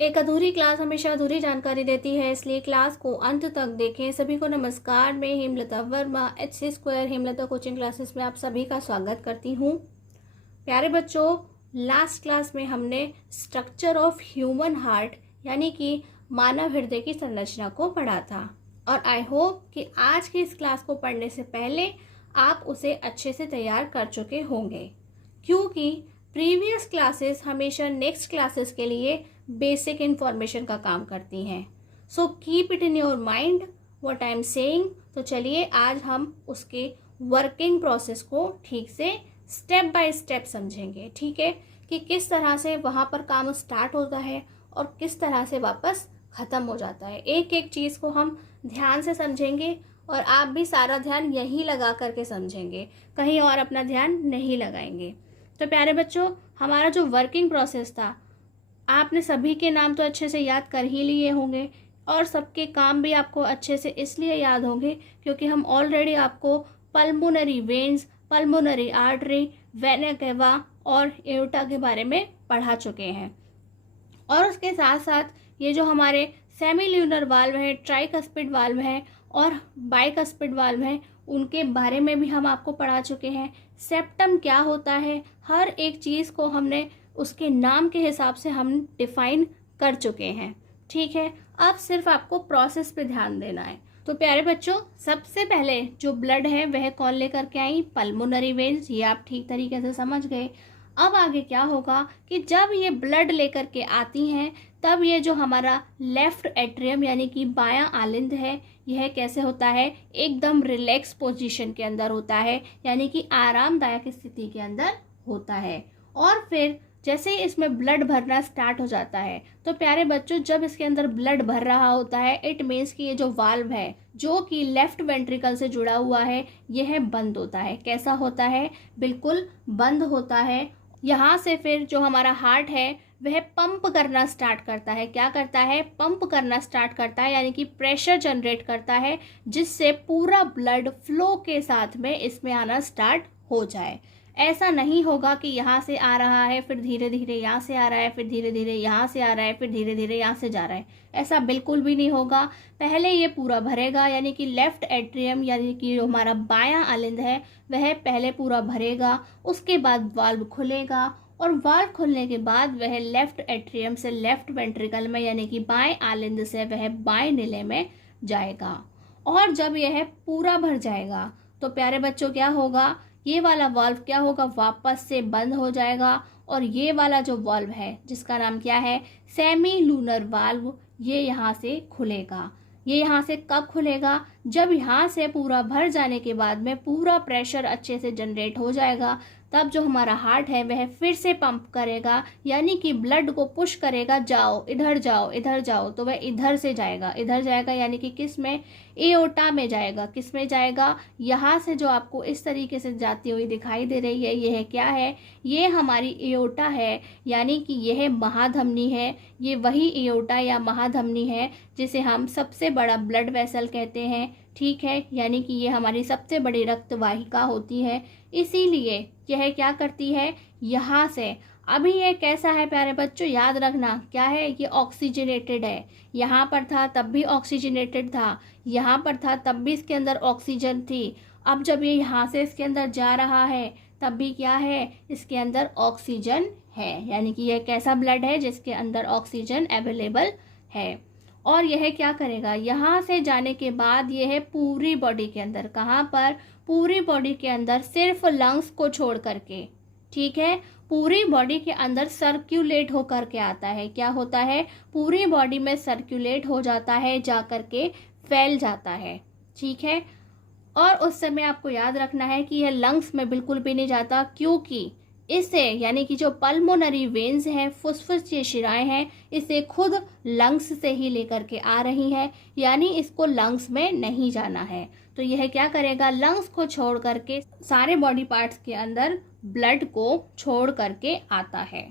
एक अधूरी क्लास हमेशा अधूरी जानकारी देती है, इसलिए क्लास को अंत तक देखें। सभी को नमस्कार। मैं Hemlata Verma HC² Hemlata coaching classes में आप सभी का स्वागत करती हूँ। प्यारे बच्चों, लास्ट क्लास में हमने स्ट्रक्चर ऑफ ह्यूमन हार्ट यानी कि मानव हृदय की संरचना को पढ़ा था, और आई होप कि आज की इस क्लास को पढ़ने से पहले आप उसे अच्छे से तैयार कर चुके होंगे, क्योंकि प्रीवियस क्लासेस हमेशा नेक्स्ट क्लासेस के लिए बेसिक इन्फॉर्मेशन का काम करती हैं। So keep it in your mind what I am saying. तो चलिए आज हम उसके वर्किंग प्रोसेस को ठीक से स्टेप बाय स्टेप समझेंगे, ठीक है, कि किस तरह से वहाँ पर काम स्टार्ट होता है और किस तरह से वापस ख़त्म हो जाता है। एक एक चीज़ को हम ध्यान से समझेंगे और आप भी सारा ध्यान यहीं लगा करके समझेंगे, कहीं और अपना ध्यान नहीं लगाएंगे। तो प्यारे बच्चों, हमारा जो वर्किंग प्रोसेस था, आपने सभी के नाम तो अच्छे से याद कर ही लिए होंगे और सबके काम भी आपको अच्छे से इसलिए याद होंगे क्योंकि हम ऑलरेडी आपको pulmonary veins, pulmonary artery, vena cava और एओर्टा के बारे में पढ़ा चुके हैं। और उसके साथ साथ ये जो हमारे सेमील्यूनर वाल्व है, ट्राइकस्पिड वाल्व है और बाइकस्पिड वाल्व है, उनके बारे में भी हम आपको पढ़ा चुके हैं। सेप्टम क्या होता है, हर एक चीज़ को हमने उसके नाम के हिसाब से हम डिफाइन कर चुके हैं, ठीक है। अब सिर्फ आपको प्रोसेस पे ध्यान देना है। तो प्यारे बच्चों, सबसे पहले जो ब्लड है वह कौन लेकर के आई? Pulmonary veins. ये आप ठीक तरीके से समझ गए। अब आगे क्या होगा कि जब ये ब्लड लेकर के आती हैं तब ये जो हमारा लेफ्ट एट्रियम यानी कि बायां आलिंद है, यह कैसे होता है? एकदम रिलैक्स पोजीशन के अंदर होता है, यानी कि आरामदायक स्थिति के अंदर होता है। और फिर जैसे ही इसमें ब्लड भरना स्टार्ट हो जाता है, तो प्यारे बच्चों, जब इसके अंदर ब्लड भर रहा होता है, इट मीन्स कि ये जो वाल्व है जो कि लेफ्ट वेंट्रिकल से जुड़ा हुआ है, यह बंद होता है। कैसा होता है? बिल्कुल बंद होता है। यहाँ से फिर जो हमारा हार्ट है वह पंप करना स्टार्ट करता है। क्या करता है? पंप करना स्टार्ट करता है, यानी कि प्रेशर जनरेट करता है, जिससे पूरा ब्लड फ्लो के साथ में इसमें आना स्टार्ट हो जाए। ऐसा नहीं होगा कि यहाँ से आ रहा है फिर धीरे धीरे यहाँ से आ रहा है, फिर धीरे धीरे यहाँ से आ रहा है, फिर धीरे धीरे यहाँ से जा रहा है। ऐसा बिल्कुल भी नहीं होगा। पहले ये पूरा भरेगा, यानी कि लेफ्ट एट्रियम यानी कि जो हमारा बायां आलिंद है वह पहले पूरा भरेगा। उसके बाद वाल्व खुलेगा और वाल्व खुलने के बाद वह लेफ्ट एट्रियम से लेफ्ट वेंट्रिकल में यानी कि बाएं आलिंद से वह बाएं नीले में जाएगा। और जब यह पूरा भर जाएगा तो प्यारे बच्चों क्या होगा? ये वाला वाल्व क्या होगा? वापस से बंद हो जाएगा। और ये वाला जो वाल्व है जिसका नाम क्या है? सेमील्यूनर वाल्व, ये यहाँ से खुलेगा। ये यहाँ से कब खुलेगा? जब यहाँ से पूरा भर जाने के बाद में पूरा प्रेशर अच्छे से जनरेट हो जाएगा, तब जो हमारा हार्ट है वह फिर से पंप करेगा, यानी कि ब्लड को पुश करेगा, जाओ इधर जाओ इधर जाओ। तो वह इधर से जाएगा, इधर जाएगा, यानी कि किस में? एओर्टा में जाएगा। किस में जाएगा? यहाँ से जो आपको इस तरीके से जाती हुई दिखाई दे रही है, यह क्या है? ये हमारी एओर्टा है, यानी कि यह महाधमनी है। ये वही एओर्टा या महाधमनी है जिसे हम सबसे बड़ा ब्लड वेसल कहते हैं, ठीक है, यानी कि ये हमारी सबसे बड़ी रक्तवाहिका होती है। इसीलिए यह क्या करती है? यहाँ से अभी ये कैसा है प्यारे बच्चों? याद रखना क्या है? ये ऑक्सीजनेटेड है। यहाँ पर था तब भी ऑक्सीजनेटेड था, यहाँ पर था तब भी इसके अंदर ऑक्सीजन थी। अब जब ये यहाँ से इसके अंदर जा रहा है तब भी क्या है? इसके अंदर ऑक्सीजन है, यानी कि यह कैसा ब्लड है? जिसके अंदर ऑक्सीजन अवेलेबल है। और यह क्या करेगा? यहाँ से जाने के बाद यह पूरी बॉडी के अंदर, कहाँ पर? पूरी बॉडी के अंदर, सिर्फ लंग्स को छोड़ करके, ठीक है, पूरी बॉडी के अंदर सर्कुलेट होकर के आता है। क्या होता है? पूरी बॉडी में सर्कुलेट हो जाता है, जा करके फैल जाता है, ठीक है। और उस समय आपको याद रखना है कि यह लंग्स में बिल्कुल भी नहीं जाता, क्योंकि इसे यानी कि जो पल्मोनरी वेन्स हैं, फुसफुसीय शिराएं हैं, इसे खुद लंग्स से ही लेकर के आ रही हैं, यानी इसको लंग्स में नहीं जाना है। तो यह क्या करेगा? लंग्स को छोड़ करके सारे बॉडी पार्ट्स के अंदर ब्लड को छोड़ करके आता है।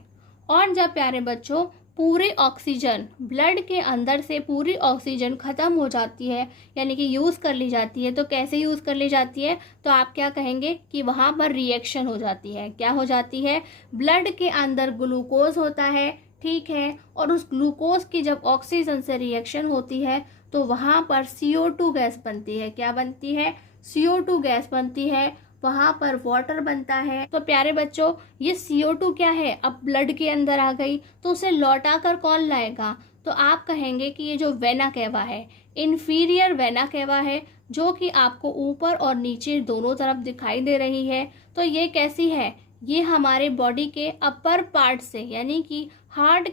और जब प्यारे बच्चों पूरी ऑक्सीजन ब्लड के अंदर से पूरी ऑक्सीजन खत्म हो जाती है, यानी कि यूज़ कर ली जाती है, तो कैसे यूज़ कर ली जाती है? तो आप क्या कहेंगे कि वहाँ पर रिएक्शन हो जाती है। क्या हो जाती है? ब्लड के अंदर ग्लूकोज होता है, ठीक है। और उस ग्लूकोज की जब ऑक्सीजन से रिएक्शन होती है तो वहाँ पर CO2 गैस बनती है। क्या बनती है? CO2 गैस बनती है। वहाँ पर वाटर बनता है। तो प्यारे बच्चों, ये CO2 क्या है? अब ब्लड के अंदर आ गई तो उसे लौटा कर कौन लाएगा? तो आप कहेंगे कि ये जो वेना केवा है, इंफीरियर वेना केवा है, जो कि आपको ऊपर और नीचे दोनों तरफ दिखाई दे रही है। तो ये कैसी है? ये हमारे बॉडी के अपर पार्ट से, यानी कि हार्ट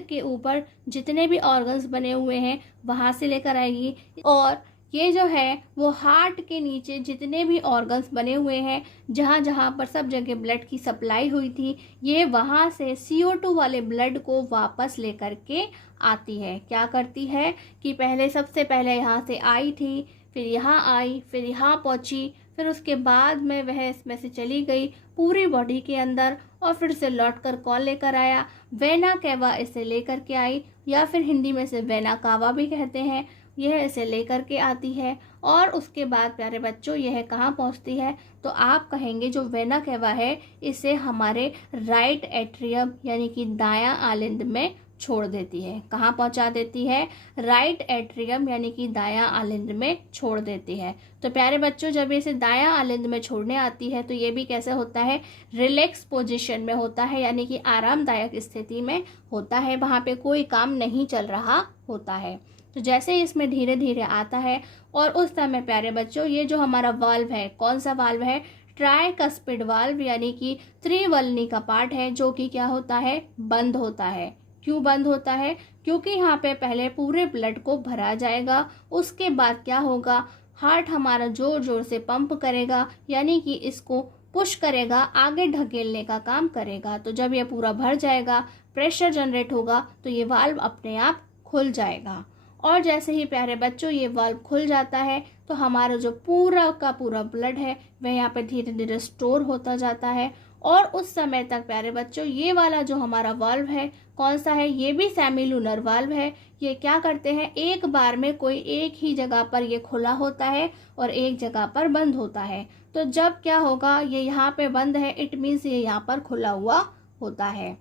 के ऊपर जितने भी ऑर्गन्स बने हुए हैं वहाँ से लेकर आएगी। और ये जो है वो हार्ट के नीचे जितने भी ऑर्गन्स बने हुए हैं, जहाँ जहाँ पर सब जगह ब्लड की सप्लाई हुई थी, ये वहाँ से CO2 वाले ब्लड को वापस लेकर के आती है। क्या करती है कि सबसे पहले यहाँ से आई थी, फिर यहाँ आई, फिर यहाँ पहुँची, फिर उसके बाद में वह इसमें से चली गई पूरी बॉडी के अंदर, और फिर से लौट कर कौन लेकर आया? वेना केवा इसे लेकर के आई, या फिर हिंदी में से वेना कावा भी कहते हैं। यह इसे लेकर के आती है और उसके बाद प्यारे बच्चों यह कहाँ पहुँचती है? तो आप कहेंगे जो वेना केवा है इसे हमारे राइट एट्रियम यानी कि दायां आलिंद में छोड़ देती है। कहाँ पहुँचा देती है? राइट एट्रियम यानी कि दायां आलिंद में छोड़ देती है। तो प्यारे बच्चों, जब इसे दायां आलिंद में छोड़ने आती है तो ये भी कैसे होता है? रिलैक्स पोजीशन में होता है, यानी कि आरामदायक स्थिति में होता है। वहाँ पे कोई काम नहीं चल रहा होता है। तो जैसे ही इसमें धीरे धीरे आता है और उस समय प्यारे बच्चों ये जो हमारा वाल्व है, कौन सा वाल्व है? ट्राइकस्पिड वाल्व, यानी कि त्रिवलनी का पार्ट है, जो कि क्या होता है? बंद होता है। क्यों बंद होता है? क्योंकि यहाँ पे पहले पूरे ब्लड को भरा जाएगा, उसके बाद क्या होगा? हार्ट हमारा जोर जोर से पंप करेगा, यानी कि इसको पुश करेगा, आगे ढकेलने का काम करेगा। तो जब ये पूरा भर जाएगा, प्रेशर जनरेट होगा, तो ये वाल्व अपने आप खुल जाएगा। और जैसे ही प्यारे बच्चों ये वाल्व खुल जाता है तो हमारा जो पूरा का पूरा ब्लड है वह यहाँ पे धीरे धीरे स्टोर होता जाता है। और उस समय तक प्यारे बच्चों ये वाला जो हमारा वाल्व है, कौन सा है? ये भी सेमीलुनर वाल्व है। ये क्या करते हैं? एक बार में कोई एक ही जगह पर ये खुला होता है और एक जगह पर बंद होता है। तो जब क्या होगा? ये यहाँ पे बंद है, इट मीन्स ये यहाँ पर खुला हुआ होता है।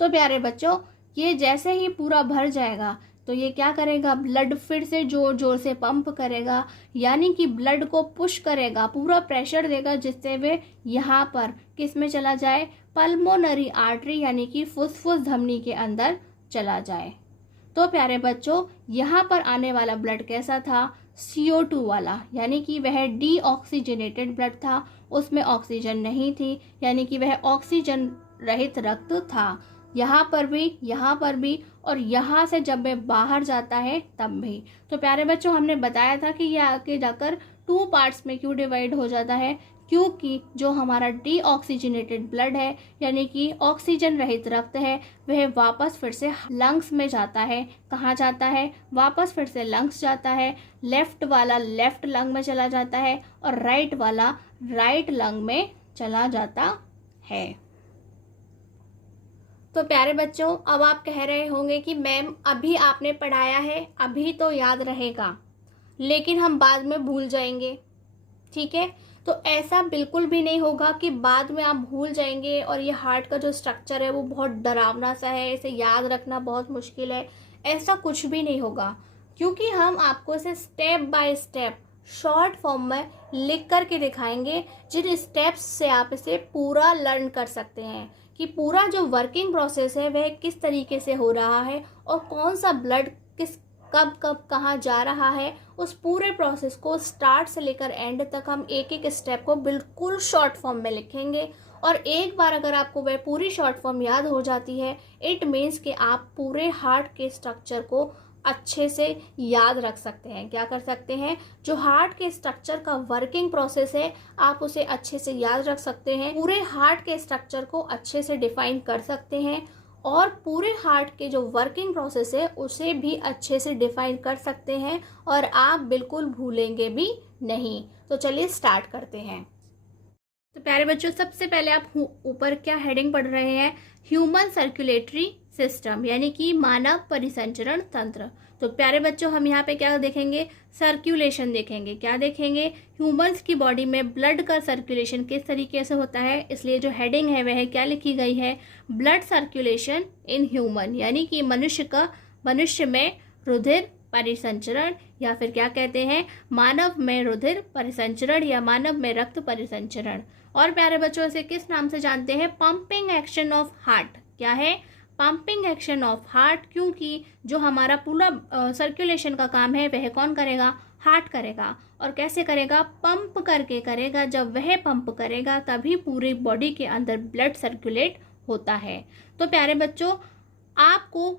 तो प्यारे बच्चों, ये जैसे ही पूरा भर जाएगा तो ये क्या करेगा? ब्लड फिर से जोर जोर से पंप करेगा, यानी कि ब्लड को पुश करेगा, पूरा प्रेशर देगा, जिससे वे यहाँ पर किस में चला जाए? पल्मोनरी आर्टरी यानी कि फुफ्फुस धमनी के अंदर चला जाए। तो प्यारे बच्चों, यहाँ पर आने वाला ब्लड कैसा था? CO2 वाला, यानी कि वह डीऑक्सीजनेटेड ब्लड था, उसमें ऑक्सीजन नहीं थी, यानी कि वह ऑक्सीजन रहित रक्त था। यहाँ पर भी और यहाँ से जब वह बाहर जाता है तब भी। तो प्यारे बच्चों, हमने बताया था कि यह आगे जाकर 2 पार्ट्स में क्यों डिवाइड हो जाता है? क्योंकि जो हमारा डीऑक्सीजनेटेड ब्लड है, यानी कि ऑक्सीजन रहित रक्त है, वह वापस फिर से लंग्स में जाता है। कहाँ जाता है? वापस फिर से लंग्स जाता है। लेफ्ट वाला लेफ्ट लंग में चला जाता है और राइट वाला राइट लंग में चला जाता है। तो प्यारे बच्चों, अब आप कह रहे होंगे कि मैम अभी आपने पढ़ाया है, अभी तो याद रहेगा, लेकिन हम बाद में भूल जाएंगे। ठीक है, तो ऐसा बिल्कुल भी नहीं होगा कि बाद में आप भूल जाएंगे और ये हार्ट का जो स्ट्रक्चर है वो बहुत डरावना सा है, इसे याद रखना बहुत मुश्किल है। ऐसा कुछ भी नहीं होगा, क्योंकि हम आपको इसे step by step short form में लिख करके दिखाएंगे, जिन स्टेप्स से आप इसे पूरा लर्न कर सकते हैं कि पूरा जो वर्किंग प्रोसेस है वह किस तरीके से हो रहा है और कौन सा ब्लड किस कब कब कहाँ जा रहा है। उस पूरे प्रोसेस को स्टार्ट से लेकर एंड तक हम एक एक स्टेप को बिल्कुल शॉर्ट फॉर्म में लिखेंगे। और एक बार अगर आपको वह पूरी शॉर्ट फॉर्म याद हो जाती है, इट मीन्स कि आप पूरे हार्ट के स्ट्रक्चर को अच्छे से याद रख सकते हैं। क्या कर सकते हैं? जो हार्ट के स्ट्रक्चर का वर्किंग प्रोसेस है आप उसे अच्छे से याद रख सकते हैं, पूरे हार्ट के स्ट्रक्चर को अच्छे से डिफाइन कर सकते हैं और पूरे हार्ट के जो वर्किंग प्रोसेस है उसे भी अच्छे से डिफाइन कर सकते हैं और आप बिल्कुल भूलेंगे भी नहीं। तो चलिए स्टार्ट करते हैं। तो प्यारे बच्चों, सबसे पहले आप ऊपर क्या हेडिंग पढ़ रहे हैं? ह्यूमन सर्कुलेटरी सिस्टम, यानी कि मानव परिसंचरण तंत्र। तो प्यारे बच्चों, हम यहाँ पे क्या देखेंगे? सर्कुलेशन देखेंगे। क्या देखेंगे? ह्यूमंस की बॉडी में ब्लड का सर्कुलेशन किस तरीके से होता है, इसलिए जो हेडिंग है वह क्या लिखी गई है? ब्लड सर्कुलेशन इन ह्यूमन, यानी कि मनुष्य में रुधिर परिसंचरण, या फिर क्या कहते हैं, मानव में रुधिर परिसंचरण या मानव में रक्त परिसंचरण। और प्यारे बच्चों, इसे किस नाम से जानते हैं? Pumping action of heart. क्या है? पंपिंग एक्शन ऑफ हार्ट, क्योंकि जो हमारा पूरा सर्कुलेशन का काम है वह कौन करेगा? हार्ट करेगा। और कैसे करेगा? पंप करके करेगा। जब वह पंप करेगा तभी पूरी बॉडी के अंदर ब्लड सर्कुलेट होता है। तो प्यारे बच्चों, आपको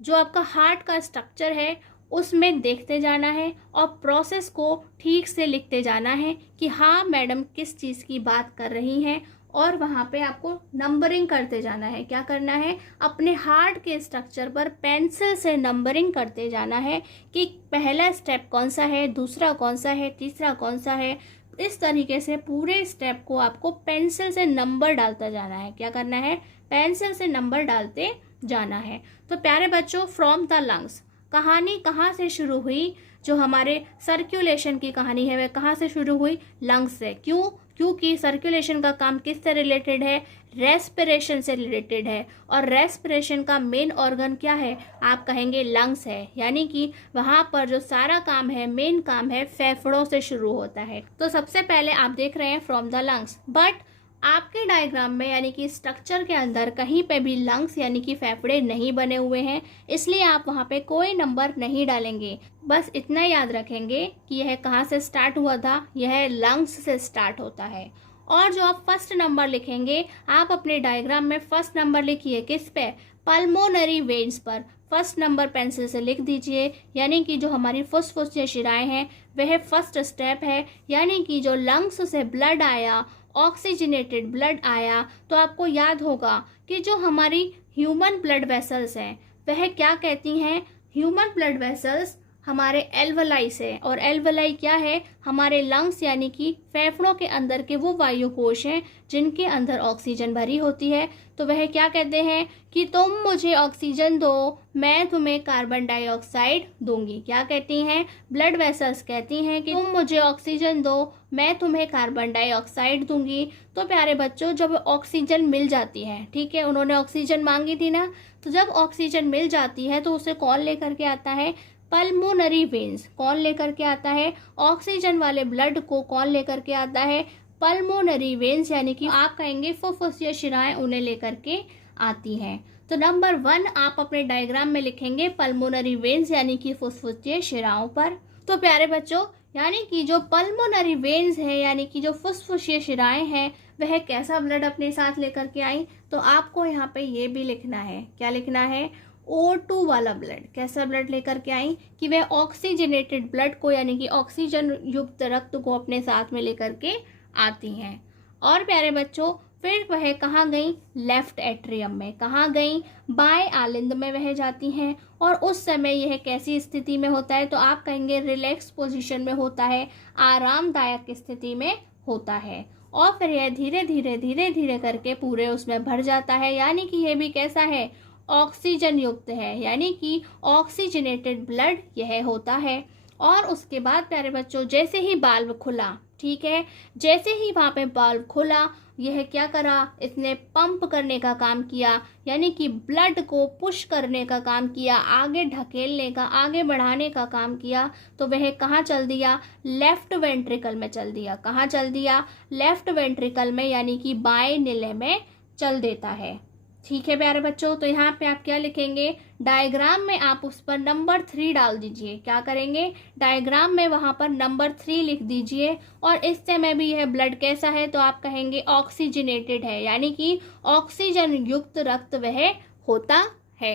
जो आपका हार्ट का स्ट्रक्चर है उसमें देखते जाना है और प्रोसेस को ठीक से लिखते जाना है कि हाँ मैडम किस चीज़ की बात कर रही हैं, और वहाँ पे आपको नंबरिंग करते जाना है। क्या करना है? अपने हार्ट के स्ट्रक्चर पर पेंसिल से नंबरिंग करते जाना है कि पहला स्टेप कौन सा है, दूसरा कौन सा है, तीसरा कौन सा है। इस तरीके से पूरे स्टेप को आपको पेंसिल से नंबर डालता जाना है। क्या करना है? पेंसिल से नंबर डालते जाना है। तो प्यारे बच्चों, फ्रॉम द लंग्स कहानी कहाँ से शुरू हुई? जो हमारे सर्कुलेशन की कहानी है वह कहाँ से शुरू हुई? लंग्स से। क्यों? क्योंकि सर्कुलेशन का काम किससे रिलेटेड है? रेस्पिरेशन से रिलेटेड है। और रेस्पिरेशन का मेन ऑर्गन क्या है? आप कहेंगे लंग्स है। यानी कि वहाँ पर जो सारा काम है, मेन काम है, फेफड़ों से शुरू होता है। तो सबसे पहले आप देख रहे हैं फ्रॉम द लंग्स, बट आपके डायग्राम में यानी कि स्ट्रक्चर के अंदर कहीं पे भी लंग्स यानी कि फेफड़े नहीं बने हुए हैं, इसलिए आप वहाँ पे कोई नंबर नहीं डालेंगे। बस इतना याद रखेंगे कि यह कहाँ से स्टार्ट हुआ था? यह लंग्स से स्टार्ट होता है। और जो आप फर्स्ट नंबर लिखेंगे, आप अपने डायग्राम में फर्स्ट नंबर लिखिए किस पे? पल्मोनरी वेन्स पर फर्स्ट नंबर पेंसिल से लिख दीजिए। यानी कि जो हमारी फुसफुसिया शिराएं हैं वह फर्स्ट स्टेप है। यानी कि जो लंग्स से ब्लड आया, ऑक्सीजनेटेड ब्लड आया, तो आपको याद होगा कि जो हमारी ह्यूमन ब्लड वेसल्स हैं वह क्या कहती हैं? ह्यूमन ब्लड वेसल्स हमारे एल्वलाई से, और एल्वलाई क्या है? हमारे लंग्स यानी कि फेफड़ों के अंदर के वो वायु कोश हैं जिनके अंदर ऑक्सीजन भरी होती है। तो वह क्या कहते हैं कि तुम मुझे ऑक्सीजन दो, मैं तुम्हें कार्बन डाइऑक्साइड दूंगी। क्या कहती हैं? ब्लड वेसल्स कहती हैं कि तुम मुझे ऑक्सीजन दो, मैं तुम्हें कार्बन डाइऑक्साइड दूंगी। तो प्यारे बच्चों, जब ऑक्सीजन मिल जाती है, ठीक है, उन्होंने ऑक्सीजन मांगी थी ना, तो जब ऑक्सीजन मिल जाती है तो उसे कौन लेकर के आता है? Pulmonary veins. कौन लेकर के आता है? ऑक्सीजन वाले ब्लड को कौन लेकर के आता है? पल्मोनरी वेन्स, यानी कि आप कहेंगे फुफ्फुसिया शिराएं उन्हें लेकर के आती हैं। तो नंबर 1 आप अपने डायग्राम में लिखेंगे पल्मोनरी वेन्स यानी कि फुफ्फुसिया शिराओं पर। तो प्यारे बच्चों, यानी कि जो पल्मोनरी वेन्स है यानी कि जो फुफ्फुसिया शिराएं हैं वह कैसा ब्लड अपने साथ लेकर के आई? तो आपको यहाँ पे ये भी लिखना है। क्या लिखना है? O2 वाला ब्लड। कैसा ब्लड लेकर के आई? कि वह ऑक्सीजनेटेड ब्लड को यानी कि ऑक्सीजन युक्त रक्त को अपने साथ में लेकर के आती हैं। और प्यारे बच्चों, फिर वह कहाँ गई? लेफ्ट एट्रियम में। कहाँ गई? बाएं आलिंद में वह जाती हैं। और उस समय यह कैसी स्थिति में होता है? तो आप कहेंगे रिलैक्स पोजीशन में होता है, आरामदायक स्थिति में होता है। और फिर यह धीरे धीरे करके पूरे उसमें भर जाता है। यानी कि यह भी कैसा है? ऑक्सीजन युक्त है, यानी कि ऑक्सीजनेटेड ब्लड यह होता है। और उसके बाद प्यारे बच्चों, जैसे ही बाल्व खुला, ठीक है, जैसे ही वहाँ पे बाल्व खुला, यह क्या करा? इसने पंप करने का काम किया, यानी कि ब्लड को पुश करने का काम किया, आगे ढकेलने का, आगे बढ़ाने का काम किया। तो वह कहाँ चल दिया? लेफ्ट वेंट्रिकल में चल दिया। कहाँ चल दिया? लेफ्ट वेंट्रिकल में, यानी कि बाएं निले में चल देता है। ठीक है प्यारे बच्चों, तो यहाँ पे आप क्या लिखेंगे? डायग्राम में आप उस पर नंबर 3 डाल दीजिए। क्या करेंगे? डायग्राम में वहाँ पर नंबर 3 लिख दीजिए। और इस समय भी यह ब्लड कैसा है? तो आप कहेंगे ऑक्सीजनेटेड है, यानी कि ऑक्सीजन युक्त रक्त वह होता है।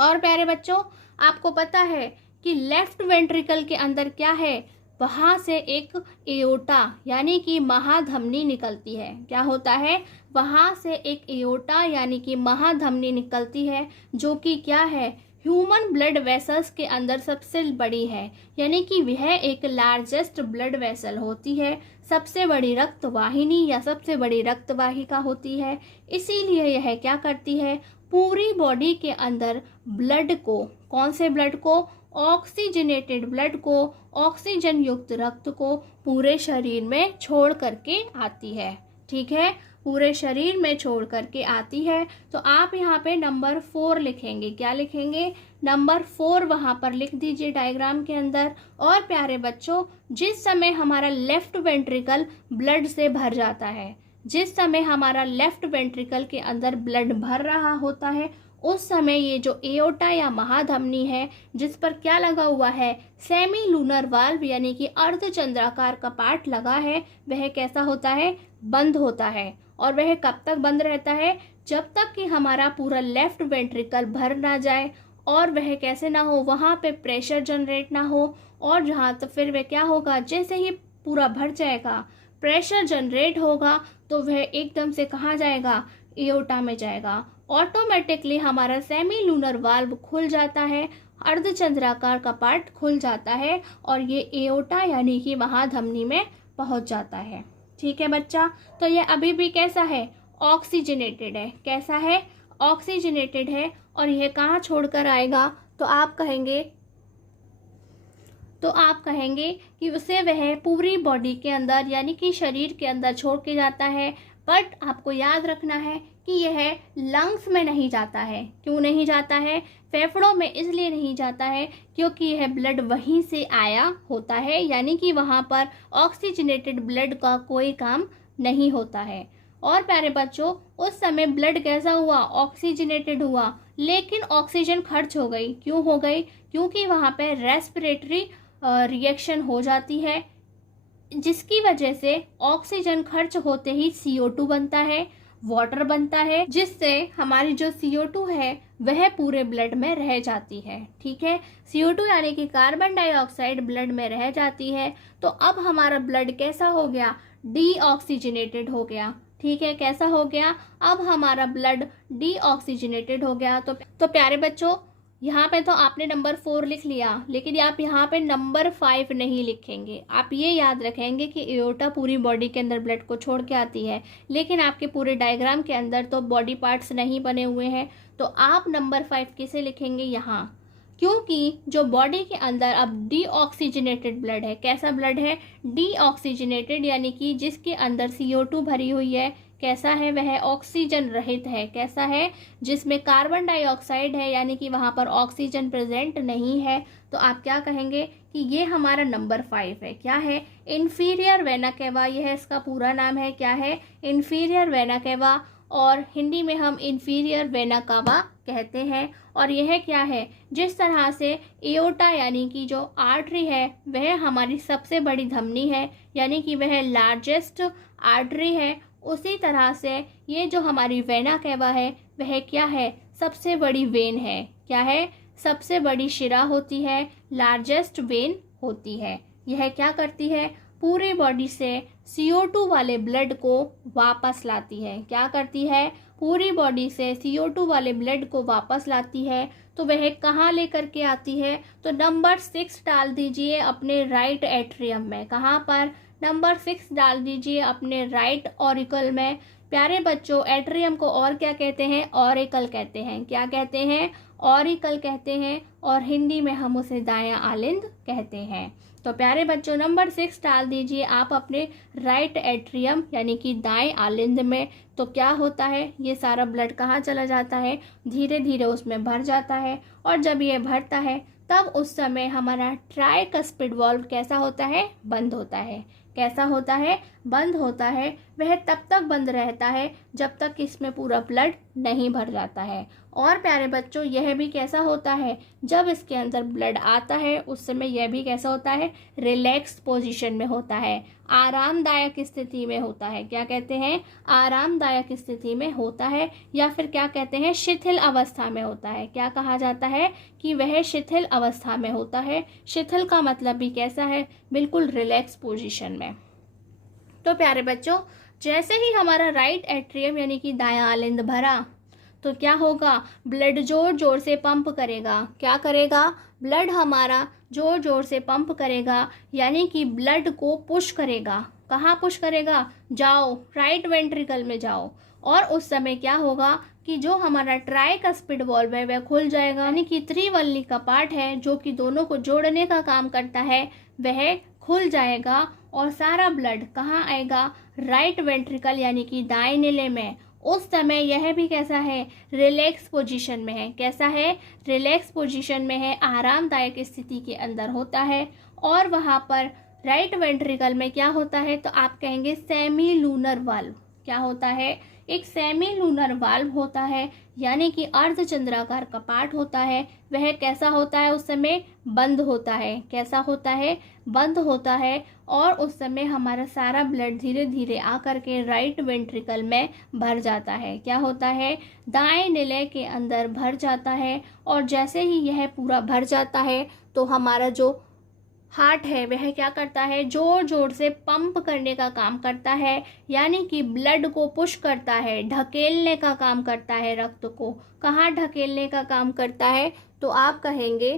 और प्यारे बच्चों, आपको पता है कि लेफ्ट वेंट्रिकल के अंदर क्या है? वहाँ से एक एओर्टा यानी कि महाधमनी निकलती है। क्या होता है? वहाँ से एक एओर्टा यानी कि महाधमनी निकलती है, जो कि क्या है? ह्यूमन ब्लड वेसल्स के अंदर सबसे बड़ी है, यानी कि वह एक लार्जेस्ट ब्लड वेसल होती है, सबसे बड़ी रक्त वाहिनी या सबसे बड़ी रक्त वाहिका होती है। इसीलिए यह क्या करती है? पूरी बॉडी के अंदर ब्लड को, कौन से ब्लड को, ऑक्सीजनेटेड ब्लड को, ऑक्सीजन युक्त रक्त को पूरे शरीर में छोड़ करके आती है। ठीक है, पूरे शरीर में छोड़ करके आती है। तो आप यहाँ पे नंबर 4 लिखेंगे। क्या लिखेंगे? नंबर 4 वहाँ पर लिख दीजिए डायग्राम के अंदर। और प्यारे बच्चों, जिस समय हमारा लेफ्ट वेंट्रिकल ब्लड से भर जाता है, जिस समय हमारा लेफ्ट वेंट्रिकल के अंदर ब्लड भर रहा होता है, उस समय ये जो एओर्टा या महाधमनी है, जिस पर क्या लगा हुआ है, सेमी लूनर वाल्व यानी कि अर्धचंद्राकार कपाट लगा है, वह कैसा होता है? बंद होता है। और वह कब तक बंद रहता है? जब तक कि हमारा पूरा लेफ्ट वेंट्रिकल भर ना जाए। और वह कैसे ना हो? वहाँ पे प्रेशर जनरेट ना हो। और जहाँ तो फिर वह क्या होगा, जैसे ही पूरा भर जाएगा, प्रेशर जनरेट होगा, तो वह एकदम से कहाँ जाएगा? एओर्टा में जाएगा। ऑटोमेटिकली हमारा सेमी लूनर वाल्व खुल जाता है, अर्धचंद्राकार कपाट खुल जाता है और ये एओर्टा यानी कि महाधमनी में पहुंच जाता है। ठीक है बच्चा, तो ये अभी भी कैसा है? ऑक्सीजनेटेड है। कैसा है? ऑक्सीजनेटेड है। और यह कहाँ छोड़कर आएगा? तो आप कहेंगे कि उसे वह पूरी बॉडी के अंदर यानी कि शरीर के अंदर छोड़ के जाता है। बट आपको याद रखना है कि यह लंग्स में नहीं जाता है। क्यों नहीं जाता है? फेफड़ों में इसलिए नहीं जाता है क्योंकि यह ब्लड वहीं से आया होता है, यानी कि वहाँ पर ऑक्सीजनेटेड ब्लड का कोई काम नहीं होता है। और प्यारे बच्चों, उस समय ब्लड कैसा हुआ? ऑक्सीजनेटेड हुआ, लेकिन ऑक्सीजन खर्च हो गई। क्यों हो गई? क्योंकि वहाँ पे रेस्पिरेटरी रिएक्शन हो जाती है, जिसकी वजह से ऑक्सीजन खर्च होते ही CO2 बनता है, वाटर बनता है, जिससे हमारी जो CO2 है वह पूरे ब्लड में रह जाती है। ठीक है, CO2 यानी कि कार्बन डाइऑक्साइड ब्लड में रह जाती है। तो अब हमारा ब्लड कैसा हो गया? डीऑक्सीजनेटेड हो गया। ठीक है, कैसा हो गया? अब हमारा ब्लड डीऑक्सीजनेटेड हो गया। तो प्यारे बच्चों, यहाँ पे तो आपने नंबर 4 लिख लिया, लेकिन आप यहाँ पे नंबर 5 नहीं लिखेंगे। आप ये याद रखेंगे कि एओर्टा पूरी बॉडी के अंदर ब्लड को छोड़ के आती है, लेकिन आपके पूरे डायग्राम के अंदर तो बॉडी पार्ट्स नहीं बने हुए हैं। तो आप नंबर 5 किसे लिखेंगे? यहाँ, क्योंकि जो बॉडी के अंदर अब डीऑक्सीजनेटेड ब्लड है। कैसा ब्लड है? डीऑक्सीजनेटेड, यानी कि जिसके अंदर CO2 भरी हुई है। कैसा है? वह ऑक्सीजन रहित है। कैसा है? जिसमें कार्बन डाइऑक्साइड है, यानी कि वहाँ पर ऑक्सीजन प्रेजेंट नहीं है। तो आप क्या कहेंगे कि ये हमारा नंबर 5 है। क्या है? इंफीरियर वेना केवा, यह इसका पूरा नाम है। क्या है? इंफीरियर वेना केवा, और हिंदी में हम इंफीरियर वेना कावा कहते हैं। और यह क्या है? जिस तरह से एओर्टा यानी कि जो आर्टरी है वह हमारी सबसे बड़ी धमनी है, यानी कि वह लार्जेस्ट आर्टरी है, उसी तरह से ये जो हमारी वेना केवा है वह क्या है? सबसे बड़ी वेन है। क्या है? सबसे बड़ी शिरा होती है, लार्जेस्ट वेन होती है। यह क्या करती है? पूरी बॉडी से CO2 वाले ब्लड को वापस लाती है। क्या करती है? पूरी बॉडी से CO2 वाले ब्लड को वापस लाती है। तो वह कहाँ लेकर के आती है? तो नंबर 6 डाल दीजिए अपने राइट एट्रियम में। कहाँ पर? नंबर 6 डाल दीजिए अपने राइट ऑरिकल में। प्यारे बच्चों, एट्रियम को और क्या कहते हैं? ऑरिकल कहते हैं। क्या कहते हैं? ऑरिकल कहते हैं, और हिंदी में हम उसे दायां आलिंद कहते हैं। तो प्यारे बच्चों, नंबर 6 डाल दीजिए आप अपने राइट एट्रियम यानी कि दाएं आलिंद में। तो क्या होता है? ये सारा ब्लड कहाँ चला जाता है? धीरे धीरे उसमें भर जाता है, और जब ये भरता है तब उस समय हमारा ट्राइकस्पिड वाल्व कैसा होता है? बंद होता है। कैसा होता है? बंद होता है। वह तब तक बंद रहता है जब तक इसमें पूरा ब्लड नहीं भर जाता है। और प्यारे बच्चों, यह भी कैसा होता है? जब इसके अंदर ब्लड आता है उस समय यह भी कैसा होता है? रिलैक्स पोजीशन में होता है, आरामदायक स्थिति में होता है। क्या कहते हैं? आरामदायक स्थिति में होता है, या फिर क्या कहते हैं? शिथिल अवस्था में होता है। क्या कहा जाता है? कि वह शिथिल अवस्था में होता है। शिथिल का मतलब भी कैसा है? बिल्कुल रिलैक्स पोजीशन में। तो प्यारे बच्चों, जैसे ही हमारा राइट एट्रियम यानी कि दायां आलिंद भरा, तो क्या होगा? ब्लड जोर जोर से पंप करेगा। क्या करेगा? ब्लड हमारा जोर जोर से पंप करेगा, यानी कि ब्लड को पुश करेगा। कहाँ पुश करेगा? जाओ, राइट वेंट्रिकल में जाओ। और उस समय क्या होगा कि जो हमारा ट्राइकस्पिड वाल्व है वह खुल जाएगा, यानी कि त्रिवल्ली कपाट है जो कि दोनों को जोड़ने का काम करता है वह खुल जाएगा और सारा ब्लड कहाँ आएगा, राइट वेंट्रिकल यानी कि दाहिने में। उस समय यह भी कैसा है, रिलैक्स पोजीशन में है। कैसा है, रिलैक्स पोजीशन में है, आरामदायक स्थिति के अंदर होता है। और वहाँ पर राइट वेंट्रिकल में क्या होता है, तो आप कहेंगे सेमी लूनर वाल्व। क्या होता है, एक सेमी लूनर वाल्व होता है, यानी कि अर्धचंद्राकार कपाट होता है। वह कैसा होता है, उस समय बंद होता है। कैसा होता है, बंद होता है। और उस समय हमारा सारा ब्लड धीरे धीरे आकर के राइट वेंट्रिकल में भर जाता है। क्या होता है, दाएं निलय के अंदर भर जाता है। और जैसे ही यह पूरा भर जाता है तो हमारा जो हार्ट है वह क्या करता है, जोर जोर से पंप करने का काम करता है, यानी कि ब्लड को पुश करता है, ढकेलने का काम करता है। रक्त को कहाँ ढकेलने का काम करता है, तो आप कहेंगे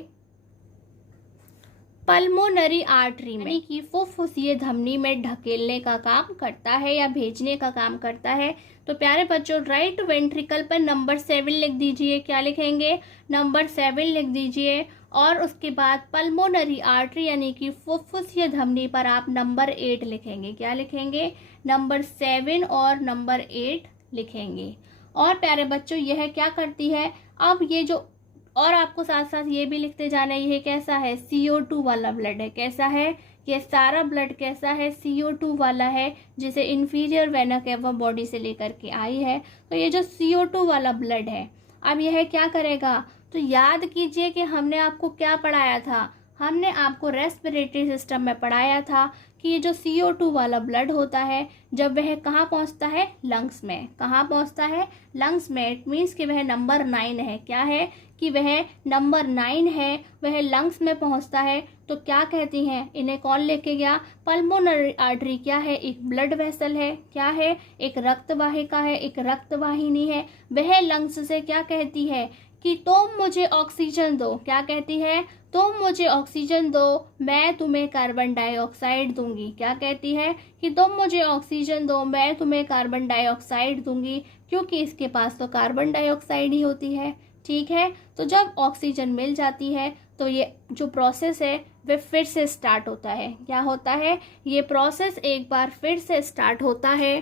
पल्मोनरी आर्टरी में, यानी कि फुफ्फुसीय धमनी में ढकेलने का काम करता है या भेजने का काम करता है। तो प्यारे बच्चों, राइट वेंट्रिकल पर नंबर 7 लिख दीजिए। क्या लिखेंगे, नंबर 7 लिख दीजिए। और उसके बाद पल्मोनरी आर्टरी यानी कि फुफ्फुसीय धमनी पर आप नंबर 8 लिखेंगे। क्या लिखेंगे, नंबर 7 और नंबर 8 लिखेंगे। और प्यारे बच्चों, यह क्या करती है, अब ये जो, और आपको साथ साथ ये भी लिखते जाना है, ये कैसा है, CO2 वाला ब्लड है। कैसा है, ये सारा ब्लड कैसा है, CO2 वाला है, जिसे इंफीरियर वेना केवा बॉडी से लेकर के आई है। तो ये जो CO2 वाला ब्लड है, अब यह क्या करेगा, तो याद कीजिए कि हमने आपको क्या पढ़ाया था, हमने आपको रेस्पिरेटरी सिस्टम में पढ़ाया था कि ये जो CO2 वाला ब्लड होता है, जब वह कहाँ पहुँचता है, लंग्स में। कहाँ पहुँचता है, लंग्स में। इट मीन्स कि वह नंबर 9 है। क्या है, कि वह नंबर 9 है, वह लंग्स में पहुँचता है। तो क्या कहती हैं, इन्हें कौन लेके गया, पल्मोनरी आर्टरी क्या है, एक ब्लड वेसल है। क्या है, एक रक्तवाहिका है, एक रक्तवाहिनी है। वह लंग्स से क्या कहती है कि तुम मुझे ऑक्सीजन दो। क्या कहती है, तुम मुझे ऑक्सीजन दो, मैं तुम्हें कार्बन डाइऑक्साइड दूंगी। क्या कहती है, कि तुम मुझे ऑक्सीजन दो, मैं तुम्हें कार्बन डाइऑक्साइड दूंगी, क्योंकि इसके पास तो कार्बन डाइऑक्साइड ही होती है। ठीक है, तो जब ऑक्सीजन मिल जाती है तो ये जो प्रोसेस है वह फिर से स्टार्ट होता है। क्या होता है, ये प्रोसेस एक बार फिर से स्टार्ट होता है।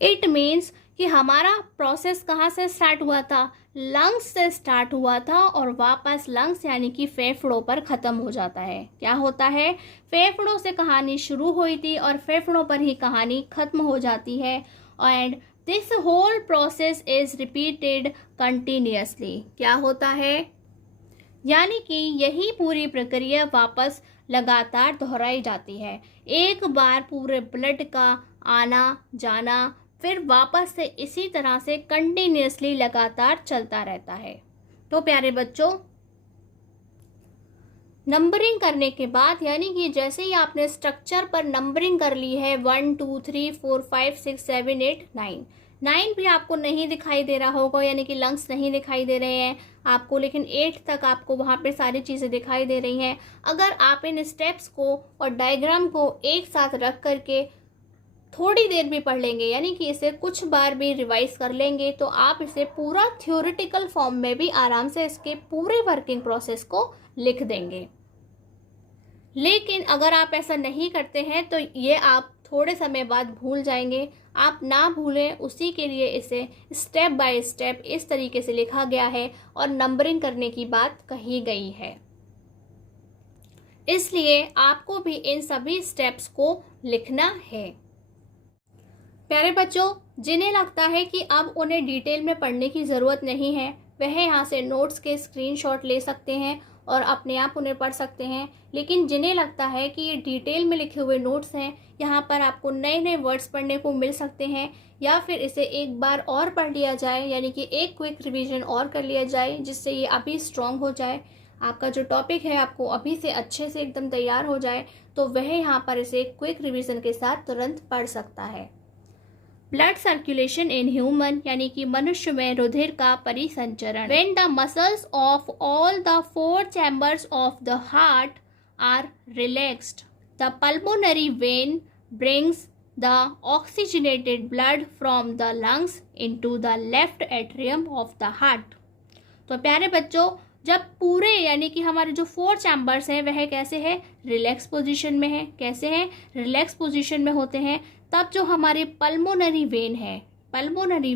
इट मीन्स कि हमारा प्रोसेस कहाँ से स्टार्ट हुआ था, लंग्स से स्टार्ट हुआ था और वापस लंग्स यानी कि फेफड़ों पर ख़त्म हो जाता है। क्या होता है, फेफड़ों से कहानी शुरू हुई थी और फेफड़ों पर ही कहानी ख़त्म हो जाती है। And this whole process is repeated continuously. क्या होता है, यानी कि यही पूरी प्रक्रिया वापस लगातार दोहराई जाती है। एक बार पूरे ब्लड का आना जाना, फिर वापस से इसी तरह से कंटिन्यूअसली लगातार चलता रहता है। तो प्यारे बच्चों, नंबरिंग करने के बाद, यानी कि जैसे ही आपने स्ट्रक्चर पर नंबरिंग कर ली है 1 2 3 4 5 6 7 8 9 भी आपको नहीं दिखाई दे रहा होगा, यानी कि लंग्स नहीं दिखाई दे रहे हैं आपको, लेकिन 8 तक आपको वहाँ पे सारी चीज़ें दिखाई दे रही हैं। अगर आप इन स्टेप्स को और डायग्राम को एक साथ रख करके थोड़ी देर भी पढ़ लेंगे, यानी कि इसे कुछ बार भी रिवाइज कर लेंगे, तो आप इसे पूरा थ्योरेटिकल फॉर्म में भी आराम से इसके पूरे वर्किंग प्रोसेस को लिख देंगे। लेकिन अगर आप ऐसा नहीं करते हैं तो ये आप थोड़े समय बाद भूल जाएंगे। आप ना भूलें, उसी के लिए इसे स्टेप बाय स्टेप इस तरीके से लिखा गया है और नंबरिंग करने की बात कही गई है। इसलिए आपको भी इन सभी स्टेप्स को लिखना है। प्यारे बच्चों, जिन्हें लगता है कि अब उन्हें डिटेल में पढ़ने की ज़रूरत नहीं है, वह यहाँ से नोट्स के स्क्रीनशॉट ले सकते हैं और अपने आप उन्हें पढ़ सकते हैं। लेकिन जिन्हें लगता है कि ये डिटेल में लिखे हुए नोट्स हैं, यहाँ पर आपको नए नए वर्ड्स पढ़ने को मिल सकते हैं, या फिर इसे एक बार और पढ़ लिया जाए, यानी कि एक क्विक रिवीजन और कर लिया जाए, जिससे ये अभी स्ट्रॉन्ग हो जाए, आपका जो टॉपिक है आपको अभी से अच्छे से एकदम तैयार हो जाए, तो वह यहाँ पर इसे क्विक रिवीजन के साथ तुरंत पढ़ सकता है। ब्लड सर्कुलेशन इन ह्यूमन, यानी कि मनुष्य में रुधिर का परिसंचरण। When the muscles of all the 4 chambers of the heart are relaxed, the pulmonary vein brings the oxygenated blood from the lungs into the left atrium of the heart। तो प्यारे बच्चों, जब पूरे यानी कि हमारे जो 4 चैम्बर्स हैं वह कैसे है, रिलैक्स पोजीशन में है। कैसे हैं, रिलैक्स पोजीशन में होते हैं। तब जो हमारे पल्मोनरी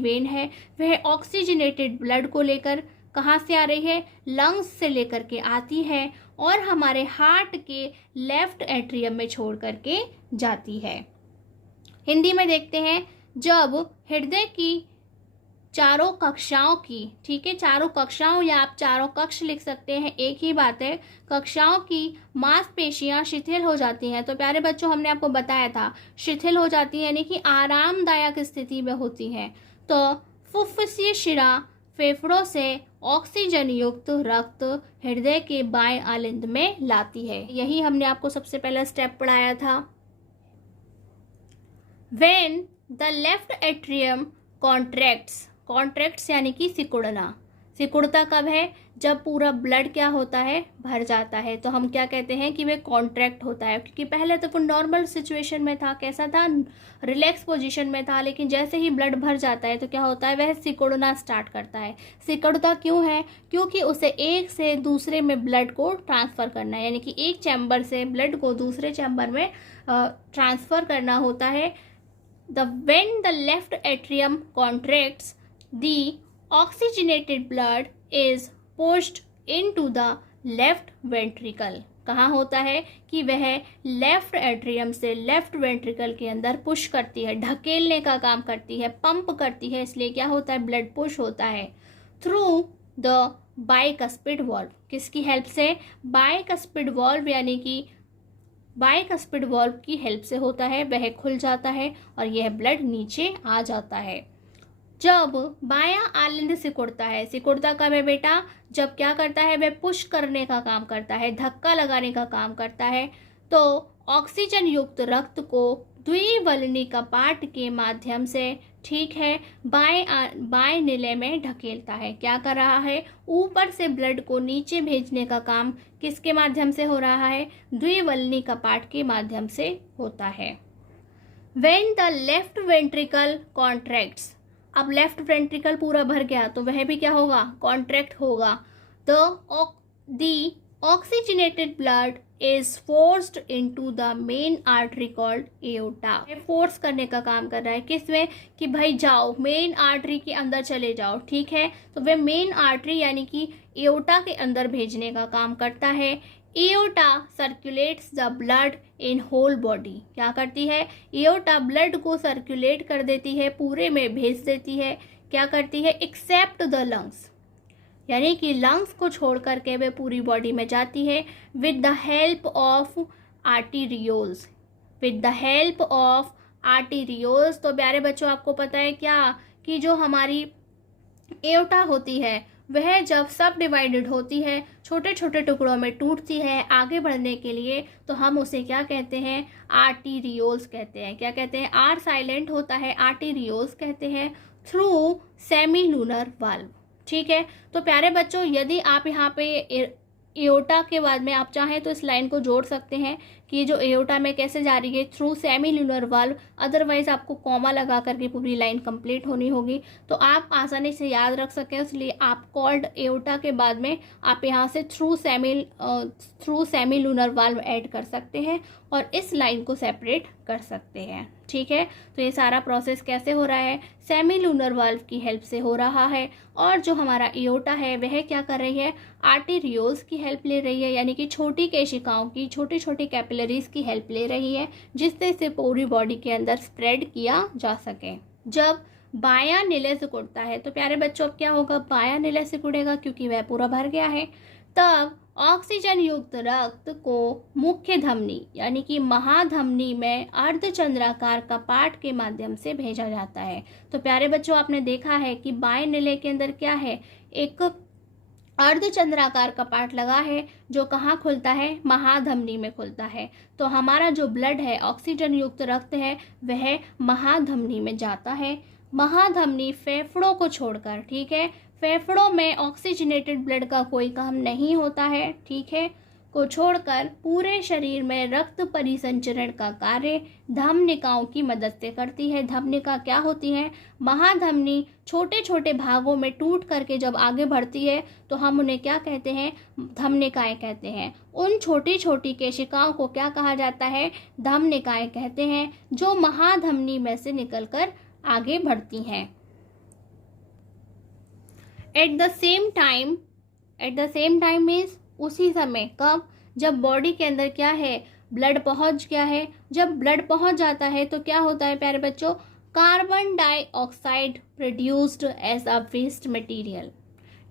वेन है वह ऑक्सीजनेटेड ब्लड को लेकर कहाँ से आ रही है, लंग्स से लेकर के आती है और हमारे हार्ट के लेफ्ट एट्रियम में छोड़ करके जाती है। हिंदी में देखते हैं, जब हृदय की चारों कक्षाओं की, ठीक है, चारों कक्षाओं या आप चारों कक्ष लिख सकते हैं, एक ही बात है, कक्षाओं की मांसपेशियां शिथिल हो जाती हैं। तो प्यारे बच्चों, हमने आपको बताया था शिथिल हो जाती है यानी कि आरामदायक स्थिति में होती हैं। तो फुफ्फुसीय शिरा फेफड़ों से ऑक्सीजन युक्त रक्त हृदय के बाएं आलिंद में लाती है। यही हमने आपको सबसे पहला स्टेप पढ़ाया था। When the left atrium contracts यानी कि सिकुड़ना। सिकुड़ता कब है, जब पूरा ब्लड क्या होता है, भर जाता है। तो हम क्या कहते हैं कि वह कॉन्ट्रैक्ट होता है, क्योंकि पहले तो वो नॉर्मल सिचुएशन में था, कैसा था, रिलैक्स पोजीशन में था, लेकिन जैसे ही ब्लड भर जाता है तो क्या होता है, वह सिकुड़ना स्टार्ट करता है। सिकुड़ता क्यों है, क्योंकि उसे एक से दूसरे में ब्लड को ट्रांसफ़र करना है, यानी कि एक चैम्बर से ब्लड को दूसरे चैम्बर में ट्रांसफ़र करना होता है। When the left atrium contracts, the oxygenated blood is pushed into the left ventricle। कहाँ होता है कि वह लेफ्ट एट्रियम से लेफ्ट वेंट्रिकल के अंदर पुश करती है, ढकेलने का काम करती है, पंप करती है, इसलिए क्या होता है, ब्लड पुश होता है थ्रू द बाइकस्पिड वॉल्व। किसकी हेल्प से, बाइकस्पिड वॉल्व, यानी कि बाइकस्पिड वॉल्व की हेल्प से होता है। वह खुल जाता है और यह ब्लड नीचे आ जाता है। जब बायां आलिंद सिकुड़ता है, सिकुड़ता कब है बेटा, जब क्या करता है, वह पुश करने का काम करता है, धक्का लगाने का काम करता है। तो ऑक्सीजन युक्त रक्त को द्विवल्नी कपाट के माध्यम से, ठीक है, बाएं निले में ढकेलता है। क्या कर रहा है, ऊपर से ब्लड को नीचे भेजने का काम किसके माध्यम से हो रहा है, द्विवल्नी कपाट के माध्यम से होता है। When the left ventricle contracts, अब लेफ्ट वेंट्रिकल पूरा भर गया तो वह भी क्या होगा, कॉन्ट्रैक्ट होगा। The oxygenated blood is forced into the main artery called aorta। Force करने का काम कर रहा है किसमें, कि भाई जाओ मेन आर्टरी के अंदर चले जाओ, ठीक है। तो वह मेन आर्टरी यानी कि एओर्टा के अंदर भेजने का काम करता है। Aorta circulates the blood in whole body. क्या करती है, एओर्टा ब्लड को सर्कुलेट कर देती है, पूरे में भेज देती है। क्या करती है, एक्सेप्ट द लंग्स, यानी कि लंग्स को छोड़ करके वे पूरी बॉडी में जाती है। With the help of arterioles, with the help of arterioles. तो प्यारे बच्चों, आपको पता है क्या, कि जो हमारी एओर्टा होती है वह जब सब डिवाइडेड होती है, छोटे छोटे टुकड़ों में टूटती है आगे बढ़ने के लिए, तो हम उसे क्या कहते हैं, आर्टीरियोल्स कहते हैं। क्या कहते हैं, आर साइलेंट होता है, आर्टीरियोल्स कहते हैं, थ्रू सेमीलूनर वाल्व। ठीक है। तो प्यारे बच्चों, यदि आप यहाँ पे एओर्टा के बाद में आप चाहें तो इस लाइन को जोड़ सकते हैं कि ये जो एओर्टा में कैसे जा रही है, थ्रू सेमीलूनर वाल्व। अदरवाइज आपको कॉमा लगा करके पूरी लाइन कंप्लीट होनी होगी, तो आप आसानी से याद रख सकें, इसलिए आप कॉल्ड एओर्टा के बाद में आप यहाँ से थ्रू सेमीलूनर वाल्व ऐड कर सकते हैं और इस लाइन को सेपरेट कर सकते हैं। ठीक है। तो ये सारा प्रोसेस कैसे हो रहा है, सेमीलूनर वाल्व की हेल्प से हो रहा है। और जो हमारा एओर्टा है वह क्या कर रही है, आर्टेरियोल्स की हेल्प ले रही है, यानी कि छोटी केशिकाओं की, छोटी छोटी कैपिलरीज की हेल्प ले रही है, जिससे इसे पूरी बॉडी के अंदर स्प्रेड किया जा सके। जब बायां निलय सिकुड़ता है तो प्यारे बच्चों अब क्या होगा, बायां निलय सिकुड़ेगा क्योंकि वह पूरा भर गया है। तब ऑक्सीजन युक्त रक्त को मुख्य धमनी यानी कि महाधमनी में अर्धचंद्राकार कपाट के माध्यम से भेजा जाता है। तो प्यारे बच्चों, आपने देखा है कि बाएं निलय के अंदर क्या है, एक अर्धचंद्राकार कपाट लगा है जो कहाँ खुलता है, महाधमनी में खुलता है। तो हमारा जो ब्लड है, ऑक्सीजन युक्त रक्त है, वह महाधमनी में जाता है। महाधमनी फेफड़ों को छोड़कर, ठीक है, फेफड़ों में ऑक्सीजनेटेड ब्लड का कोई काम नहीं होता है। ठीक है। को छोड़कर पूरे शरीर में रक्त परिसंचरण का कार्य धमनिकाओं की मदद से करती है। धमनिका क्या होती है? महाधमनी छोटे छोटे भागों में टूट करके जब आगे बढ़ती है तो हम उन्हें क्या कहते हैं? धमनिकाएं कहते हैं। उन छोटी छोटी केशिकाओं को क्या कहा जाता है? धमनिकाएं कहते हैं, जो महाधमनी में से निकलकर आगे बढ़ती हैं। At the same time means उसी समय। कब? जब बॉडी के अंदर क्या है? ब्लड पहुंच गया है। जब ब्लड पहुंच जाता है तो क्या होता है प्यारे बच्चों? Carbon dioxide produced as a waste material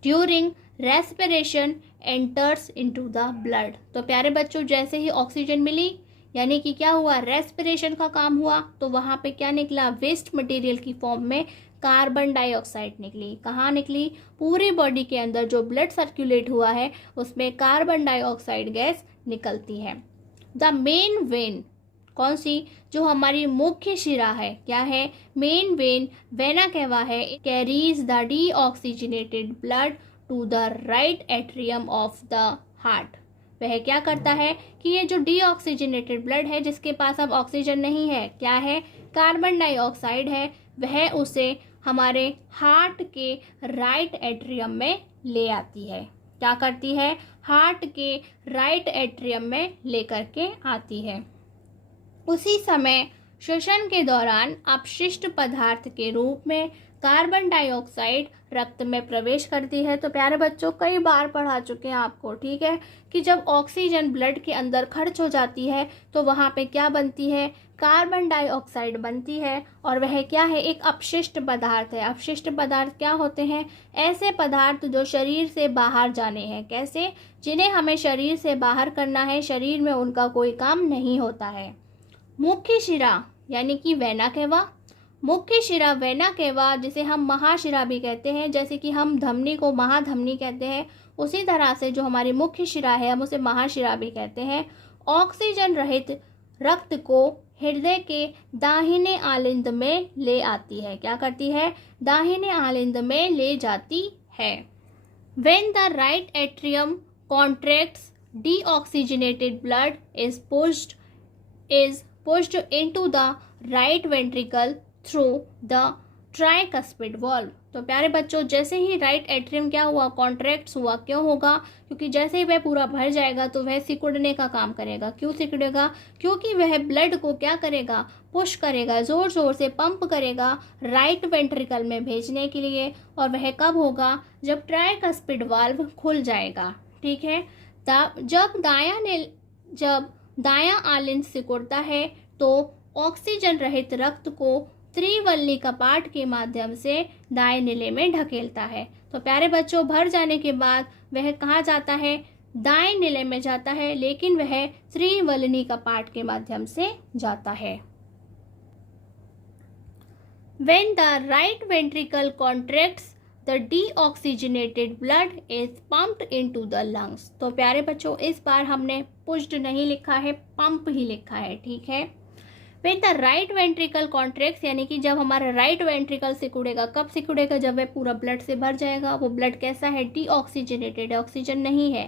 during respiration enters into the blood. तो प्यारे बच्चों, जैसे ही ऑक्सीजन मिली यानी कि क्या हुआ? रेस्पिरेशन का काम हुआ, तो वहां पे क्या निकला? वेस्ट मटेरियल की फॉर्म में कार्बन डाइऑक्साइड निकली। कहाँ निकली? पूरी बॉडी के अंदर जो ब्लड सर्कुलेट हुआ है उसमें कार्बन डाइऑक्साइड गैस निकलती है। द मेन वेन, कौन सी? जो हमारी मुख्य शिरा है, क्या है? मेन वेन वेना कहवा है, carries the deoxygenated blood to the right atrium of the heart. वह क्या करता है कि ये जो डीऑक्सीजनेटेड ब्लड है, जिसके पास अब ऑक्सीजन नहीं है, क्या है? कार्बन डाइऑक्साइड है, वह उसे हमारे हार्ट के राइट एट्रियम में ले आती है। क्या करती है? हार्ट के राइट एट्रियम में लेकर के आती है। उसी समय श्वसन के दौरान अपशिष्ट पदार्थ के रूप में कार्बन डाइऑक्साइड रक्त में प्रवेश करती है। तो प्यारे बच्चों, कई बार पढ़ा चुके हैं आपको, ठीक है, कि जब ऑक्सीजन ब्लड के अंदर खर्च हो जाती है तो वहाँ पे क्या बनती है? कार्बन डाइऑक्साइड बनती है, और वह क्या है? एक अपशिष्ट पदार्थ है। अपशिष्ट पदार्थ क्या होते हैं? ऐसे पदार्थ जो शरीर से बाहर जाने हैं। कैसे? जिन्हें हमें शरीर से बाहर करना है, शरीर में उनका कोई काम नहीं होता है। मुख्य शिरा यानी कि वेना केवा, मुख्य शिरा वेना केवा, जिसे हम महाशिरा भी कहते हैं। जैसे कि हम धमनी को महाधमनी कहते हैं, उसी तरह से जो हमारी मुख्य शिरा है हम उसे महाशिरा भी कहते हैं। ऑक्सीजन रहित रक्त को हृदय के दाहिने आलिंद में ले आती है। क्या करती है? दाहिने आलिंद में ले जाती है। When the right atrium contracts, deoxygenated blood is pushed into the right ventricle through the tricuspid valve। तो प्यारे बच्चों, जैसे ही राइट एट्रियम क्या हुआ? कॉन्ट्रैक्ट्स हुआ। क्यों होगा? क्योंकि जैसे ही वह पूरा भर जाएगा तो वह सिकुड़ने का काम करेगा। क्यों सिकुड़ेगा? क्योंकि वह ब्लड को क्या करेगा? पुश करेगा, जोर जोर से पंप करेगा राइट वेंट्रिकल में भेजने के लिए। और वह कब होगा? जब ट्राइकस्पिड वाल्व खुल जाएगा। ठीक है, जब दायां आलिंद सिकुड़ता है तो ऑक्सीजन रहित रक्त को त्रिवल्ली कपाट के माध्यम से दाएं नीले में ढकेलता है। तो प्यारे बच्चों, भर जाने के बाद वह कहाँ जाता है? दाएं नीले में जाता है, लेकिन वह त्रिवल्ली कपाट के माध्यम से जाता है। When the right ventricle contracts, the deoxygenated blood is pumped into the lungs। तो प्यारे बच्चों, इस बार हमने पुश्ड नहीं लिखा है, पंप ही लिखा है। ठीक है, When the right ventricle contracts, यानी कि जब हमारा राइट वेंट्रिकल सिकुड़ेगा। कब सिकुड़ेगा? जब वह पूरा ब्लड से भर जाएगा। वो ब्लड कैसा है? डीऑक्सीजनेटेड, ऑक्सीजन नहीं है।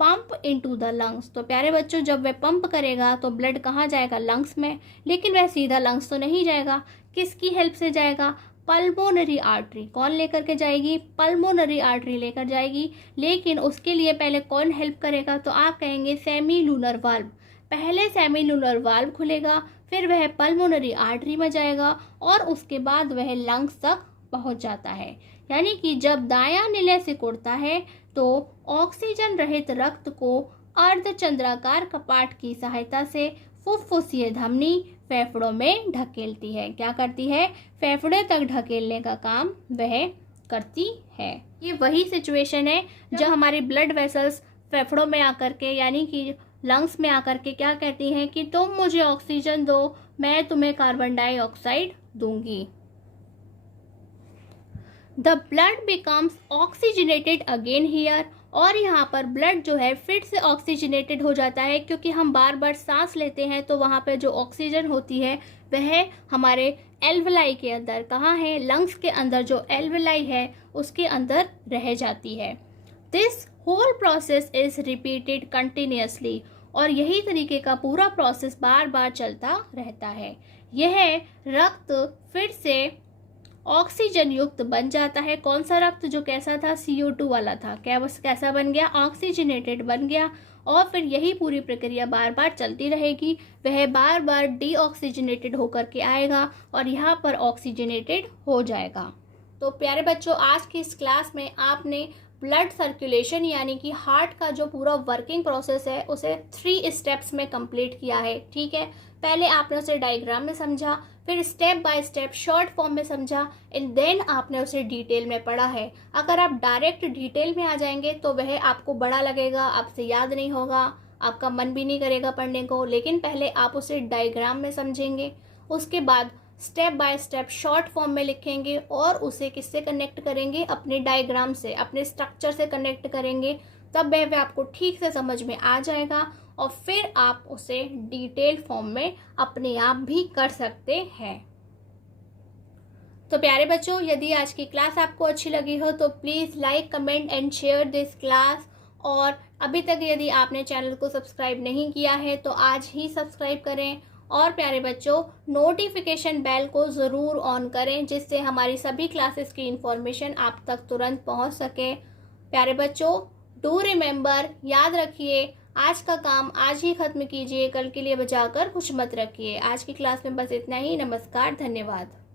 पंप इनटू द लंग्स, तो प्यारे बच्चों, जब वह पंप करेगा तो ब्लड कहाँ जाएगा? लंग्स में। लेकिन वह सीधा लंग्स तो नहीं जाएगा। किसकी हेल्प से जाएगा? Pulmonary artery. कौन लेकर के जाएगी? पल्मोनरी आर्टरी लेकर जाएगी। लेकिन उसके लिए पहले कौन हेल्प करेगा? तो आप कहेंगे सेमी लूनर वाल्व। पहले सेमी लूनर वाल्व खुलेगा, फिर वह पल्मोनरी आर्टरी में जाएगा और उसके बाद वह लंग्स तक पहुंच जाता है। यानी कि जब दायां निलय सिकुड़ता है तो ऑक्सीजन रहित रक्त को अर्धचंद्राकार कपाट की सहायता से फुफ्फुसीय धमनी फेफड़ों में ढकेलती है। क्या करती है? फेफड़े तक ढकेलने का काम वह करती है। ये वही सिचुएशन है जब हमारी ब्लड वेसल्स फेफड़ों में आकर के यानी कि लंग्स में आकर के क्या कहती हैं कि तुम मुझे ऑक्सीजन दो, मैं तुम्हें कार्बन डाइऑक्साइड दूंगी। The blood becomes oxygenated again here, और यहाँ पर ब्लड जो है फिर से ऑक्सीजनेटेड हो जाता है, क्योंकि हम बार बार सांस लेते हैं तो वहाँ पे जो ऑक्सीजन होती है वह हमारे एल्वलाई के अंदर, कहाँ है? लंग्स के अंदर जो एल्वलाई है उसके अंदर रह जाती है। This whole process is repeated continuously, और यही तरीके का पूरा प्रोसेस बार बार चलता रहता है। यह रक्त फिर से ऑक्सीजन युक्त बन जाता है। कौन सा रक्त? जो कैसा था? CO2 वाला था। कैसा बन गया? ऑक्सीजनेटेड बन गया। और फिर यही पूरी प्रक्रिया बार बार चलती रहेगी। वह बार बार डीऑक्सीजनेटेड होकर के आएगा और यहाँ पर ऑक्सीजनेटेड हो जाएगा। तो प्यारे बच्चों, आज की इस क्लास में आपने ब्लड सर्कुलेशन यानी कि हार्ट का जो पूरा वर्किंग प्रोसेस है उसे 3 स्टेप्स में कंप्लीट किया है। ठीक है, पहले आपने उसे डायग्राम में समझा, फिर step by step short form में समझा, एंड देन आपने उसे डिटेल में पढ़ा है। अगर आप डायरेक्ट डिटेल में आ जाएंगे तो वह आपको बड़ा लगेगा, आपसे याद नहीं होगा, आपका मन भी नहीं करेगा पढ़ने को। लेकिन पहले आप उसे डायग्राम में समझेंगे, उसके बाद step by step short form में लिखेंगे और उसे किससे कनेक्ट करेंगे? अपने डायग्राम से, अपने स्ट्रक्चर से कनेक्ट करेंगे। तब वह आपको ठीक से समझ में आ जाएगा और फिर आप उसे डिटेल फॉर्म में अपने आप भी कर सकते हैं। तो प्यारे बच्चों, यदि आज की क्लास आपको अच्छी लगी हो तो please like, comment and share this class. और अभी तक यदि आपने चैनल को सब्सक्राइब नहीं किया है तो आज ही सब्सक्राइब करें। और प्यारे बच्चों, नोटिफिकेशन बेल को ज़रूर ऑन करें जिससे हमारी सभी क्लासेस की इंफॉर्मेशन आप तक तुरंत पहुंच सके। प्यारे बच्चों, डू रिमेंबर, याद रखिए, आज का काम आज ही खत्म कीजिए, कल के लिए बचाकर कुछ मत रखिए। आज की क्लास में बस इतना ही। नमस्कार, धन्यवाद।